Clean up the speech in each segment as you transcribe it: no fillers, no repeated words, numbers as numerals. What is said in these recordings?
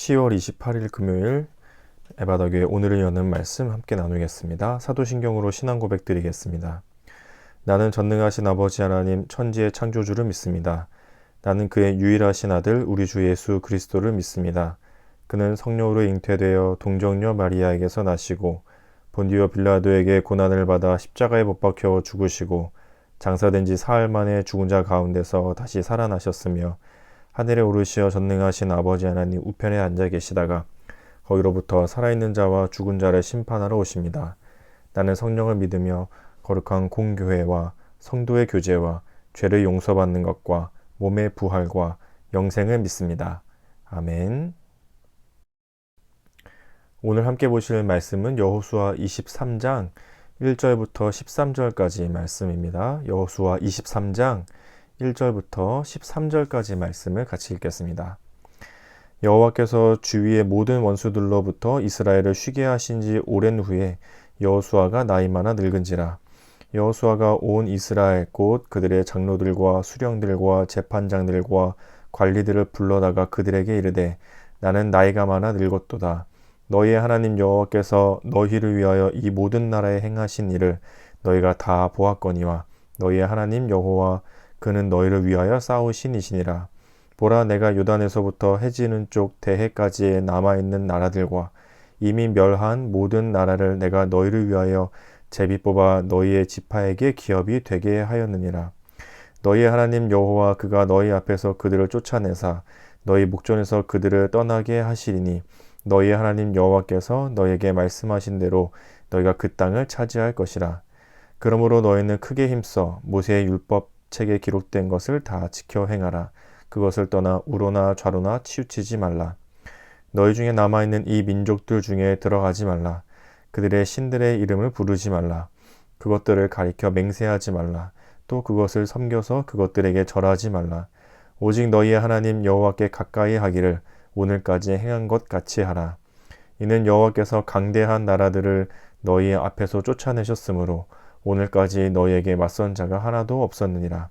10월 28일 금요일 에바더교회 오늘을 여는 말씀 함께 나누겠습니다. 사도신경으로 신앙 고백 드리겠습니다. 나는 전능하신 아버지 하나님 천지의 창조주를 믿습니다. 나는 그의 유일하신 아들 우리 주 예수 그리스도를 믿습니다. 그는 성령으로 잉태되어 동정녀 마리아에게서 나시고 본디오 빌라도에게 고난을 받아 십자가에 못 박혀 죽으시고 장사된 지 사흘 만에 죽은 자 가운데서 다시 살아나셨으며 하늘에 오르시어 전능하신 아버지 하나님 우편에 앉아 계시다가 거기로부터 살아있는 자와 죽은 자를 심판하러 오십니다. 나는 성령을 믿으며 거룩한 공교회와 성도의 교제와 죄를 용서받는 것과 몸의 부활과 영생을 믿습니다. 아멘. 오늘 함께 보실 말씀은 여호수아 23장 1절부터 13절까지 말씀입니다. 여호수아 23장 1절부터 13절까지 말씀을 같이 읽겠습니다. 여호와께서 주위의 모든 원수들로부터 이스라엘을 쉬게 하신 지 오랜 후에 여호수아가 나이 많아 늙은지라. 여호수아가 온 이스라엘 곧 그들의 장로들과 수령들과 재판장들과 관리들을 불러다가 그들에게 이르되 나는 나이가 많아 늙었도다. 너희의 하나님 여호와께서 너희를 위하여 이 모든 나라에 행하신 일을 너희가 다 보았거니와 너희의 하나님 여호와 그는 너희를 위하여 싸우신 이시니라. 보라, 내가 요단에서부터 해지는 쪽 대해까지에 남아있는 나라들과 이미 멸한 모든 나라를 내가 너희를 위하여 제비 뽑아 너희의 지파에게 기업이 되게 하였느니라. 너희의 하나님 여호와 그가 너희 앞에서 그들을 쫓아내사 너희 목전에서 그들을 떠나게 하시리니 너희의 하나님 여호와께서 너희에게 말씀하신 대로 너희가 그 땅을 차지할 것이라. 그러므로 너희는 크게 힘써 모세의 율법 책에 기록된 것을 다 지켜 행하라. 그것을 떠나 우로나 좌로나 치우치지 말라. 너희 중에 남아있는 이 민족들 중에 들어가지 말라. 그들의 신들의 이름을 부르지 말라. 그것들을 가리켜 맹세하지 말라. 또 그것을 섬겨서 그것들에게 절하지 말라. 오직 너희의 하나님 여호와께 가까이 하기를 오늘까지 행한 것 같이 하라. 이는 여호와께서 강대한 나라들을 너희 앞에서 쫓아내셨으므로 오늘까지 너희에게 맞선 자가 하나도 없었느니라.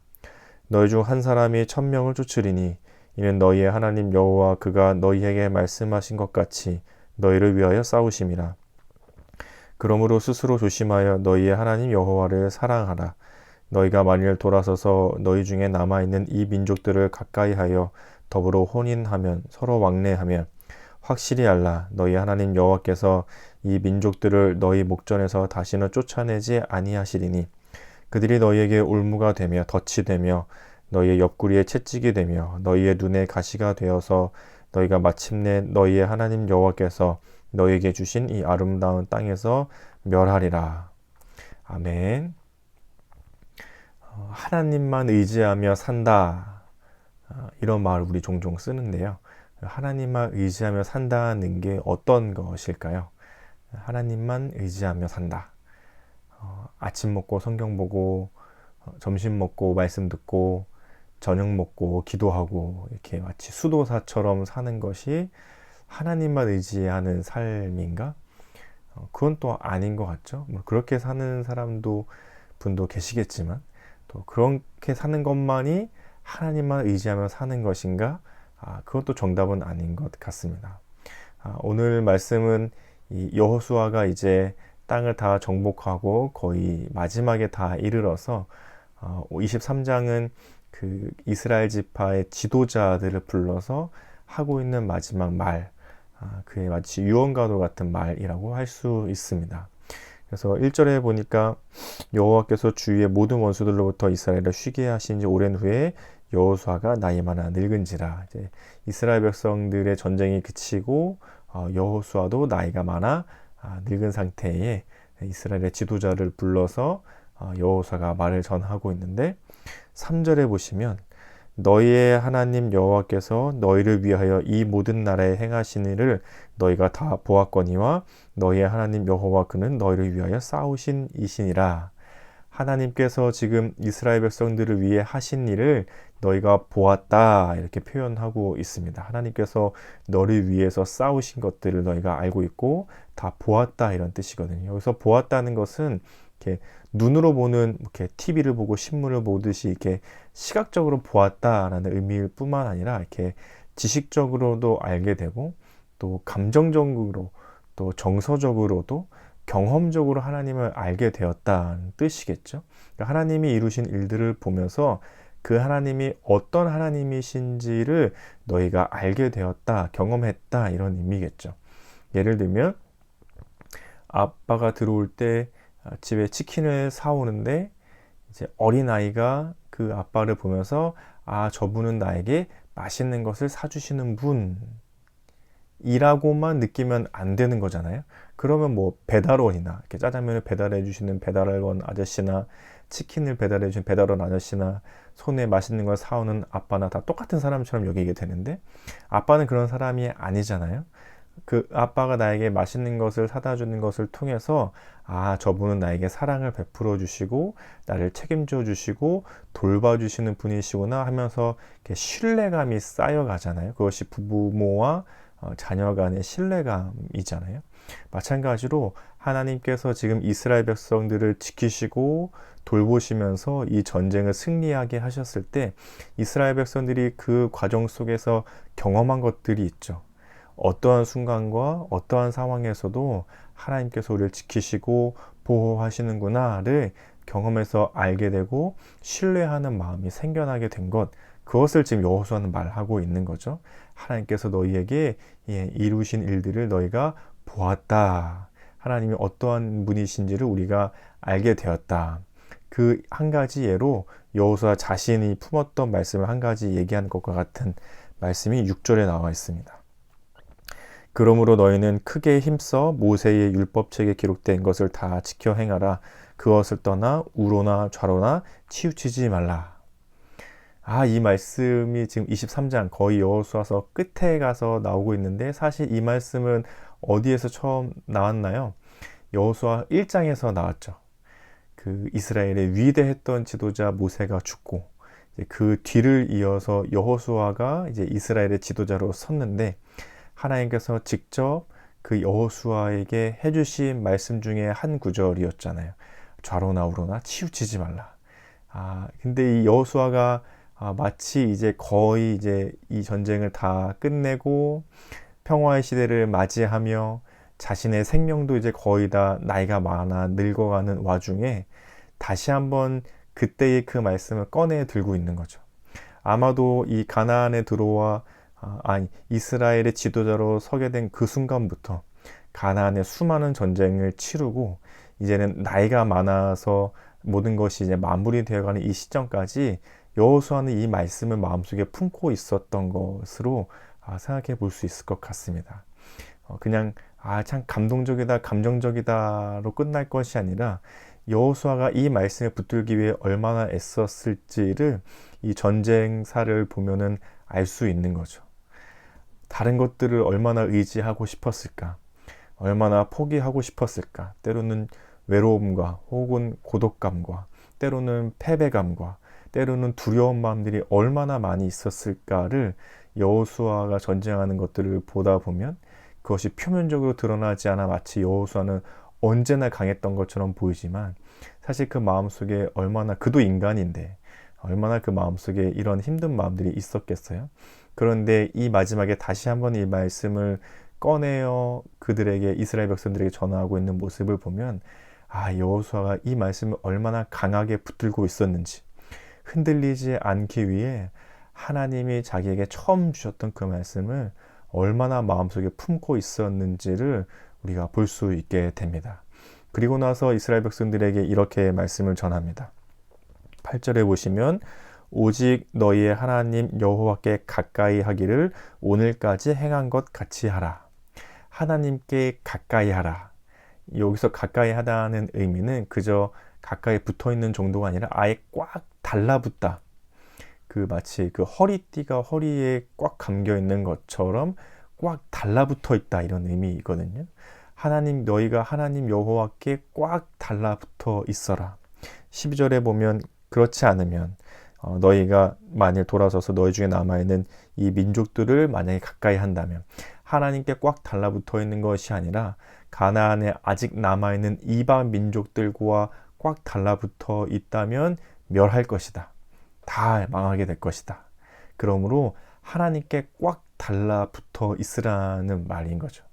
너희 중 한 사람이 1000명을 쫓으리니 이는 너희의 하나님 여호와 그가 너희에게 말씀하신 것 같이 너희를 위하여 싸우심이라. 그러므로 스스로 조심하여 너희의 하나님 여호와를 사랑하라. 너희가 만일 돌아서서 너희 중에 남아있는 이 민족들을 가까이 하여 더불어 혼인하면 서로 왕래하면 확실히 알라. 너희 하나님 여호와께서 이 민족들을 너희 목전에서 다시는 쫓아내지 아니하시리니 그들이 너희에게 올무가 되며 덫이 되며 너희의 옆구리에 채찍이 되며 너희의 눈에 가시가 되어서 너희가 마침내 너희의 하나님 여호와께서 너희에게 주신 이 아름다운 땅에서 멸하리라. 아멘. 하나님만 의지하며 산다. 이런 말을 우리 종종 쓰는데요. 하나님만 의지하며 산다는 게 어떤 것일까요? 하나님만 의지하며 산다. 아침 먹고 성경 보고 점심 먹고 말씀 듣고 저녁 먹고 기도하고 이렇게 마치 수도사처럼 사는 것이 하나님만 의지하는 삶인가? 그건 또 아닌 것 같죠. 그렇게 사는 분도 계시겠지만 또 그렇게 사는 것만이 하나님만 의지하며 사는 것인가? 그것도 정답은 아닌 것 같습니다. 오늘 말씀은 이 여호수아가 이제 땅을 다 정복하고 거의 마지막에 다 이르러서 23장은 그 이스라엘 지파의 지도자들을 불러서 하고 있는 마지막 말, 그의 마치 유언과도 같은 말이라고 할 수 있습니다. 그래서 1절에 보니까 여호와께서 주위의 모든 원수들로부터 이스라엘을 쉬게 하신 지 오랜 후에 여호수아가 나이 많아 늙은지라. 이제 이스라엘 백성들의 전쟁이 그치고 여호수아도 나이가 많아 늙은 상태에 이스라엘의 지도자를 불러서 여호수아가 말을 전하고 있는데 3절에 보시면 너희의 하나님 여호와께서 너희를 위하여 이 모든 나라에 행하신 일을 너희가 다 보았거니와 너희의 하나님 여호와 그는 너희를 위하여 싸우신 이시니라. 하나님께서 지금 이스라엘 백성들을 위해 하신 일을 너희가 보았다 이렇게 표현하고 있습니다. 하나님께서 너를 위해서 싸우신 것들을 너희가 알고 있고 다 보았다 이런 뜻이거든요. 여기서 보았다는 것은 이렇게 눈으로 보는 이렇게 TV를 보고 신문을 보듯이 이렇게 시각적으로 보았다라는 의미일 뿐만 아니라 이렇게 지식적으로도 알게 되고 또 감정적으로 또 정서적으로도 경험적으로 하나님을 알게 되었다는 뜻이겠죠. 그러니까 하나님이 이루신 일들을 보면서 그 하나님이 어떤 하나님이신지를 너희가 알게 되었다, 경험했다 이런 의미겠죠. 예를 들면 아빠가 들어올 때 집에 치킨을 사오는데 이제 어린아이가 그 아빠를 보면서 아, 저분은 나에게 맛있는 것을 사주시는 분이라고만 느끼면 안 되는 거잖아요. 그러면 뭐 배달원이나 이렇게 짜장면을 배달해 주시는 배달원 아저씨나 치킨을 배달해 주시는 배달원 아저씨나 손에 맛있는 걸 사오는 아빠나 다 똑같은 사람처럼 여기게 되는데 아빠는 그런 사람이 아니잖아요. 그 아빠가 나에게 맛있는 것을 사다 주는 것을 통해서 아, 저분은 나에게 사랑을 베풀어 주시고 나를 책임져 주시고 돌봐 주시는 분이시구나 하면서 이렇게 신뢰감이 쌓여 가잖아요. 그것이 부모와 자녀 간의 신뢰감이잖아요. 마찬가지로 하나님께서 지금 이스라엘 백성들을 지키시고 돌보시면서 이 전쟁을 승리하게 하셨을 때 이스라엘 백성들이 그 과정 속에서 경험한 것들이 있죠. 어떠한 순간과 어떠한 상황에서도 하나님께서 우리를 지키시고 보호하시는구나를 경험해서 알게 되고 신뢰하는 마음이 생겨나게 된 것, 그것을 지금 여호수아는 말하고 있는 거죠. 하나님께서 너희에게 이루신 일들을 너희가 보았다. 하나님이 어떠한 분이신지를 우리가 알게 되었다. 그 한 가지 예로 여호수아 자신이 품었던 말씀을 한 가지 얘기하는 것과 같은 말씀이 6절에 나와 있습니다. 그러므로 너희는 크게 힘써 모세의 율법책에 기록된 것을 다 지켜 행하라. 그것을 떠나 우로나 좌로나 치우치지 말라. 아, 이 말씀이 지금 23장 거의 여호수아서 끝에 가서 나오고 있는데 사실 이 말씀은 어디에서 처음 나왔나요? 여호수아 1장에서 나왔죠. 그 이스라엘의 위대했던 지도자 모세가 죽고 그 뒤를 이어서 여호수아가 이제 이스라엘의 지도자로 섰는데 하나님께서 직접 그 여호수아에게 해주신 말씀 중에 한 구절이었잖아요. 좌로나 우로나 치우치지 말라. 근데 이 여호수아가 마치 이제 거의 이제 이 전쟁을 다 끝내고 평화의 시대를 맞이하며 자신의 생명도 이제 거의 다 나이가 많아 늙어가는 와중에 다시 한번 그때의 그 말씀을 꺼내 들고 있는 거죠. 아마도 이 가나안에 들어와 이스라엘의 지도자로 서게 된 그 순간부터 가나안의 수많은 전쟁을 치르고 이제는 나이가 많아서 모든 것이 이제 마무리되어가는 이 시점까지 여호수아는 이 말씀을 마음속에 품고 있었던 것으로 생각해 볼 수 있을 것 같습니다. 그냥 참 감동적이다, 감정적이다로 끝날 것이 아니라 여호수아가 이 말씀을 붙들기 위해 얼마나 애썼을지를 이 전쟁사를 보면은 알 수 있는 거죠. 다른 것들을 얼마나 의지하고 싶었을까? 얼마나 포기하고 싶었을까? 때로는 외로움과 혹은 고독감과 때로는 패배감과 때로는 두려운 마음들이 얼마나 많이 있었을까를 여호수아가 전쟁하는 것들을 보다 보면 그것이 표면적으로 드러나지 않아 마치 여호수아는 언제나 강했던 것처럼 보이지만 사실 그 마음속에 얼마나 그도 인간인데 얼마나 그 마음속에 이런 힘든 마음들이 있었겠어요. 그런데 이 마지막에 다시 한번 이 말씀을 꺼내어 그들에게 이스라엘 백성들에게 전하고 있는 모습을 보면 여호수아가 이 말씀을 얼마나 강하게 붙들고 있었는지 흔들리지 않기 위해 하나님이 자기에게 처음 주셨던 그 말씀을 얼마나 마음속에 품고 있었는지를 우리가 볼 수 있게 됩니다. 그리고 나서 이스라엘 백성들에게 이렇게 말씀을 전합니다. 8절에 보시면 오직 너희의 하나님 여호와께 가까이 하기를 오늘까지 행한 것 같이 하라. 하나님께 가까이 하라. 여기서 가까이 하다는 의미는 그저 가까이 붙어 있는 정도가 아니라 아예 꽉 달라붙다. 그 마치 그 허리띠가 허리에 꽉 감겨 있는 것처럼 꽉 달라붙어 있다 이런 의미거든요. 너희가 하나님 여호와께 꽉 달라붙어 있어라. 12절에 보면 그렇지 않으면 너희가 만일 돌아서서 너희 중에 남아있는 이 민족들을 만약에 가까이 한다면 하나님께 꽉 달라붙어 있는 것이 아니라 가나안에 아직 남아있는 이방 민족들과 꽉 달라붙어 있다면 멸할 것이다. 다 망하게 될 것이다. 그러므로 하나님께 꽉 달라붙어 있으라는 말인 거죠.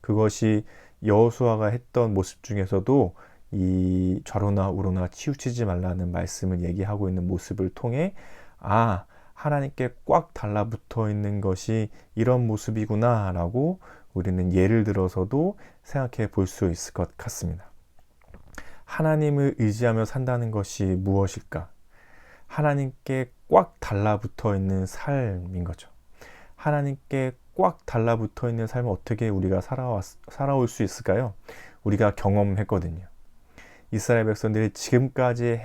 그것이 여호수아가 했던 모습 중에서도 이 좌로나 우로나 치우치지 말라는 말씀을 얘기하고 있는 모습을 통해 하나님께 꽉 달라붙어 있는 것이 이런 모습이구나 라고 우리는 예를 들어서도 생각해 볼 수 있을 것 같습니다. 하나님을 의지하며 산다는 것이 무엇일까? 하나님께 꽉 달라붙어 있는 삶인 거죠. 하나님께 꽉 달라붙어 있는 삶을 어떻게 우리가 살아올 수 있을까요? 우리가 경험했거든요. 이스라엘 백성들이 지금까지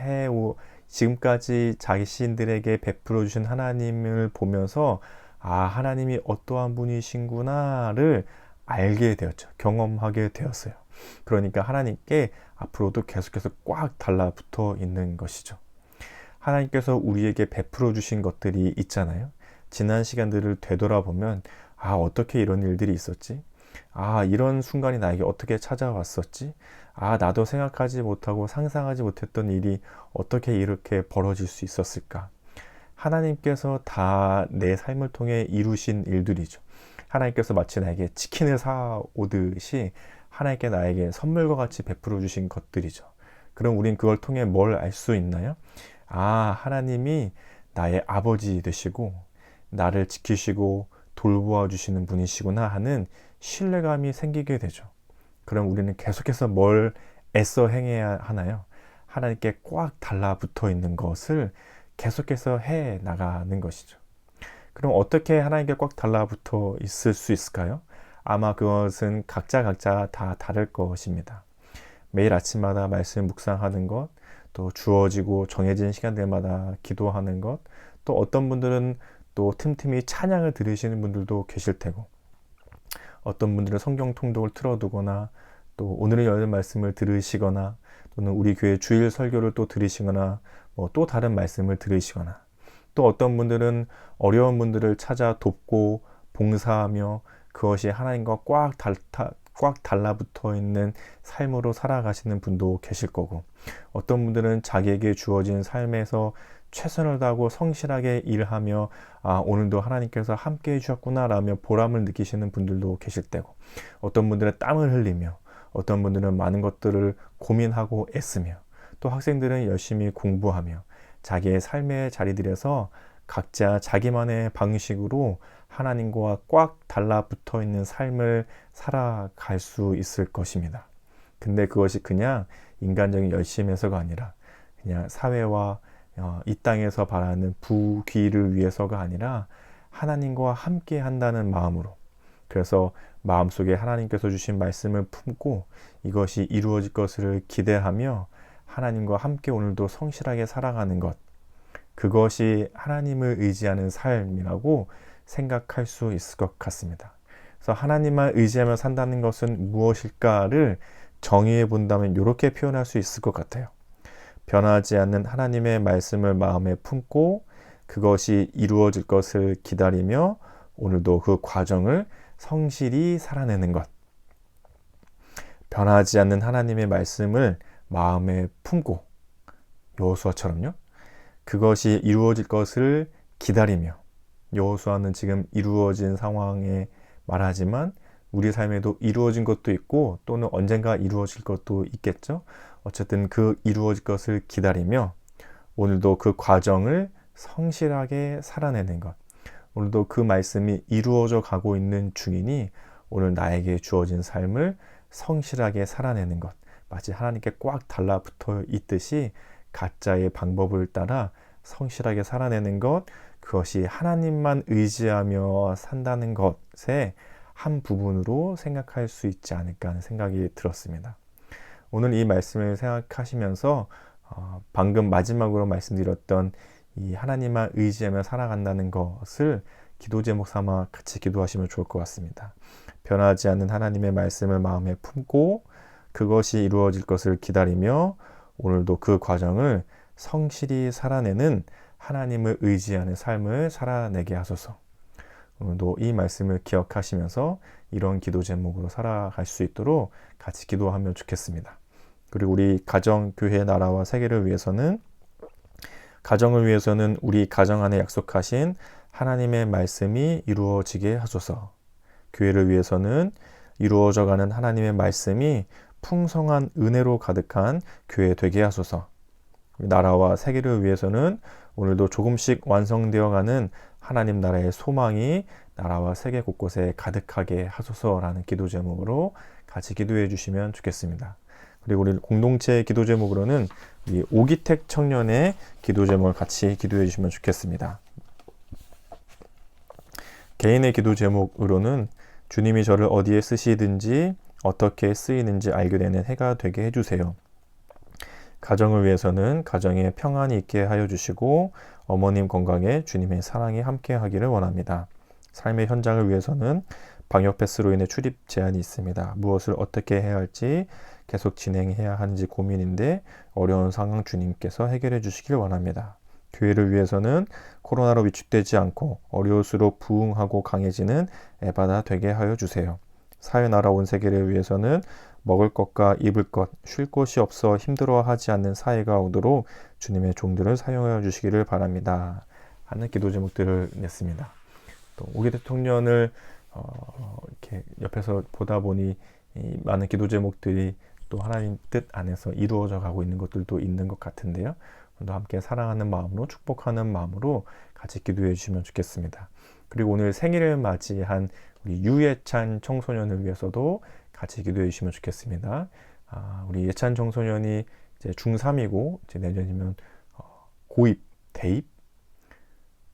자신들에게 베풀어 주신 하나님을 보면서 하나님이 어떠한 분이신구나를 알게 되었죠. 경험하게 되었어요. 그러니까 하나님께 앞으로도 계속해서 꽉 달라붙어 있는 것이죠. 하나님께서 우리에게 베풀어 주신 것들이 있잖아요. 지난 시간들을 되돌아보면 어떻게 이런 일들이 있었지? 이런 순간이 나에게 어떻게 찾아왔었지? 나도 생각하지 못하고 상상하지 못했던 일이 어떻게 이렇게 벌어질 수 있었을까? 하나님께서 다 내 삶을 통해 이루신 일들이죠. 하나님께서 마치 나에게 치킨을 사오듯이 하나님께 나에게 선물과 같이 베풀어 주신 것들이죠. 그럼 우린 그걸 통해 뭘 알 수 있나요? 하나님이 나의 아버지 되시고 나를 지키시고 돌보아 주시는 분이시구나 하는 신뢰감이 생기게 되죠. 그럼 우리는 계속해서 뭘 애써 행해야 하나요? 하나님께 꽉 달라붙어 있는 것을 계속해서 해 나가는 것이죠. 그럼 어떻게 하나님께 꽉 달라붙어 있을 수 있을까요? 아마 그것은 각자 다 다를 것입니다. 매일 아침마다 말씀 묵상하는 것, 또 주어지고 정해진 시간들마다 기도하는 것, 또 어떤 분들은 또 틈틈이 찬양을 들으시는 분들도 계실 테고, 어떤 분들은 성경 통독을 틀어두거나 또 오늘의 열린 말씀을 들으시거나 또는 우리 교회 주일 설교를 또 들으시거나 또 다른 말씀을 들으시거나, 또 어떤 분들은 어려운 분들을 찾아 돕고 봉사하며 그것이 하나님과 꽉 달라붙어 있는 삶으로 살아가시는 분도 계실 거고, 어떤 분들은 자기에게 주어진 삶에서 최선을 다하고 성실하게 일하며 오늘도 하나님께서 함께 해주셨구나 라며 보람을 느끼시는 분들도 계실 때고, 어떤 분들은 땀을 흘리며 어떤 분들은 많은 것들을 고민하고 애쓰며, 또 학생들은 열심히 공부하며 자기의 삶의 자리들에서 각자 자기만의 방식으로 하나님과 꽉 달라붙어 있는 삶을 살아갈 수 있을 것입니다. 근데 그것이 그냥 인간적인 열심에서가 아니라 그냥 사회와 이 땅에서 바라는 부귀를 위해서가 아니라 하나님과 함께 한다는 마음으로, 그래서 마음속에 하나님께서 주신 말씀을 품고 이것이 이루어질 것을 기대하며 하나님과 함께 오늘도 성실하게 살아가는 것, 그것이 하나님을 의지하는 삶이라고 생각할 수 있을 것 같습니다. 그래서 하나님만 의지하며 산다는 것은 무엇일까를 정의해 본다면 이렇게 표현할 수 있을 것 같아요. 변하지 않는 하나님의 말씀을 마음에 품고 그것이 이루어질 것을 기다리며 오늘도 그 과정을 성실히 살아내는 것. 변하지 않는 하나님의 말씀을 마음에 품고 여호수아처럼요. 그것이 이루어질 것을 기다리며, 여호수아는 지금 이루어진 상황에 말하지만 우리 삶에도 이루어진 것도 있고 또는 언젠가 이루어질 것도 있겠죠. 어쨌든 그 이루어질 것을 기다리며 오늘도 그 과정을 성실하게 살아내는 것. 오늘도 그 말씀이 이루어져 가고 있는 중이니 오늘 나에게 주어진 삶을 성실하게 살아내는 것. 마치 하나님께 꽉 달라붙어 있듯이 각자의 방법을 따라 성실하게 살아내는 것, 그것이 하나님만 의지하며 산다는 것의 한 부분으로 생각할 수 있지 않을까 하는 생각이 들었습니다. 오늘 이 말씀을 생각하시면서 방금 마지막으로 말씀드렸던 이 하나님만 의지하며 살아간다는 것을 기도 제목 삼아 같이 기도하시면 좋을 것 같습니다. 변하지 않는 하나님의 말씀을 마음에 품고 그것이 이루어질 것을 기다리며 오늘도 그 과정을 성실히 살아내는 하나님을 의지하는 삶을 살아내게 하소서. 오늘도 이 말씀을 기억하시면서 이런 기도 제목으로 살아갈 수 있도록 같이 기도하면 좋겠습니다. 그리고 우리 가정, 교회, 나라와 세계를 위해서는, 가정을 위해서는 우리 가정 안에 약속하신 하나님의 말씀이 이루어지게 하소서. 교회를 위해서는 이루어져가는 하나님의 말씀이 풍성한 은혜로 가득한 교회 되게 하소서. 나라와 세계를 위해서는 오늘도 조금씩 완성되어가는 하나님 나라의 소망이 나라와 세계 곳곳에 가득하게 하소서라는 기도 제목으로 같이 기도해 주시면 좋겠습니다. 그리고 우리 공동체 기도 제목으로는 우리 오기택 청년의 기도 제목을 같이 기도해 주시면 좋겠습니다. 개인의 기도 제목으로는 주님이 저를 어디에 쓰시든지 어떻게 쓰이는지 알게 되는 해가 되게 해주세요. 가정을 위해서는 가정에 평안이 있게 하여 주시고 어머님 건강에 주님의 사랑이 함께 하기를 원합니다. 삶의 현장을 위해서는 방역 패스로 인해 출입 제한이 있습니다. 무엇을 어떻게 해야 할지 계속 진행해야 하는지 고민인데 어려운 상황 주님께서 해결해 주시길 원합니다. 교회를 위해서는 코로나로 위축되지 않고 어려울수록 부흥하고 강해지는 에바다 되게 하여 주세요. 사회 나라 온 세계를 위해서는 먹을 것과 입을 것, 쉴 곳이 없어 힘들어하지 않는 사회가 오도록 주님의 종들을 사용하여 주시기를 바랍니다. 하는 기도 제목들을 냈습니다. 또 오기 대통령을 이렇게 옆에서 보다 보니 이 많은 기도 제목들이 또 하나님 뜻 안에서 이루어져 가고 있는 것들도 있는 것 같은데요. 오늘도 함께 사랑하는 마음으로 축복하는 마음으로 같이 기도해 주시면 좋겠습니다. 그리고 오늘 생일을 맞이한 우리 유예찬 청소년을 위해서도 같이 기도해 주시면 좋겠습니다. 우리 예찬 청소년이 이제 중3이고 이제 내년이면 고입, 대입,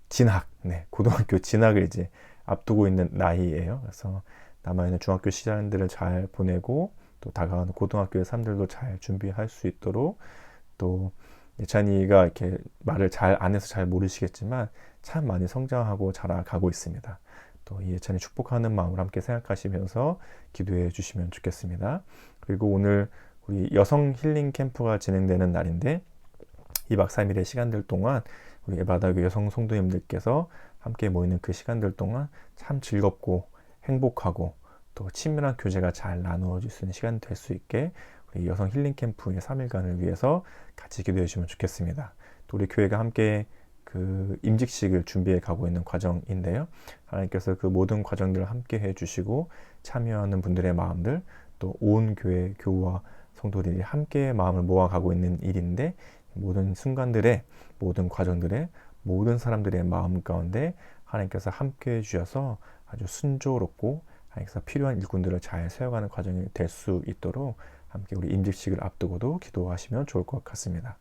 진학, 고등학교 진학을 이제 앞두고 있는 나이예요. 그래서 남아있는 중학교 시간들을 잘 보내고 또 다가오는 고등학교의 삶들도 잘 준비할 수 있도록 또 예찬이가 이렇게 말을 잘 안 해서 잘 모르시겠지만 참 많이 성장하고 자라가고 있습니다. 또 이 예찬이 축복하는 마음을 함께 생각하시면서 기도해 주시면 좋겠습니다. 그리고 오늘 우리 여성 힐링 캠프가 진행되는 날인데 2박 3일의 시간들 동안 우리 에바다교 여성 성도님들께서 함께 모이는 그 시간들 동안 참 즐겁고 행복하고 또 친밀한 교제가 잘 나누어질 수 있는 시간 될 수 있게 우리 여성 힐링 캠프의 3일간을 위해서 같이 기도해 주시면 좋겠습니다. 또 우리 교회가 함께 그 임직식을 준비해 가고 있는 과정인데요. 하나님께서 그 모든 과정들을 함께 해 주시고 참여하는 분들의 마음들 또 온 교회 교우와 성도들이 함께 마음을 모아가고 있는 일인데 모든 순간들의 모든 과정들의 모든 사람들의 마음 가운데 하나님께서 함께 해주셔서 아주 순조롭고 하나님께서 필요한 일꾼들을 잘 세워가는 과정이 될 수 있도록 함께 우리 임직식을 앞두고도 기도하시면 좋을 것 같습니다.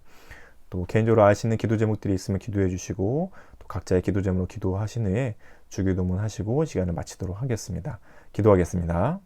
또 개인적으로 아시는 기도 제목들이 있으면 기도해 주시고 또 각자의 기도 제목으로 기도하신 후에 주기도문 하시고 시간을 마치도록 하겠습니다. 기도하겠습니다.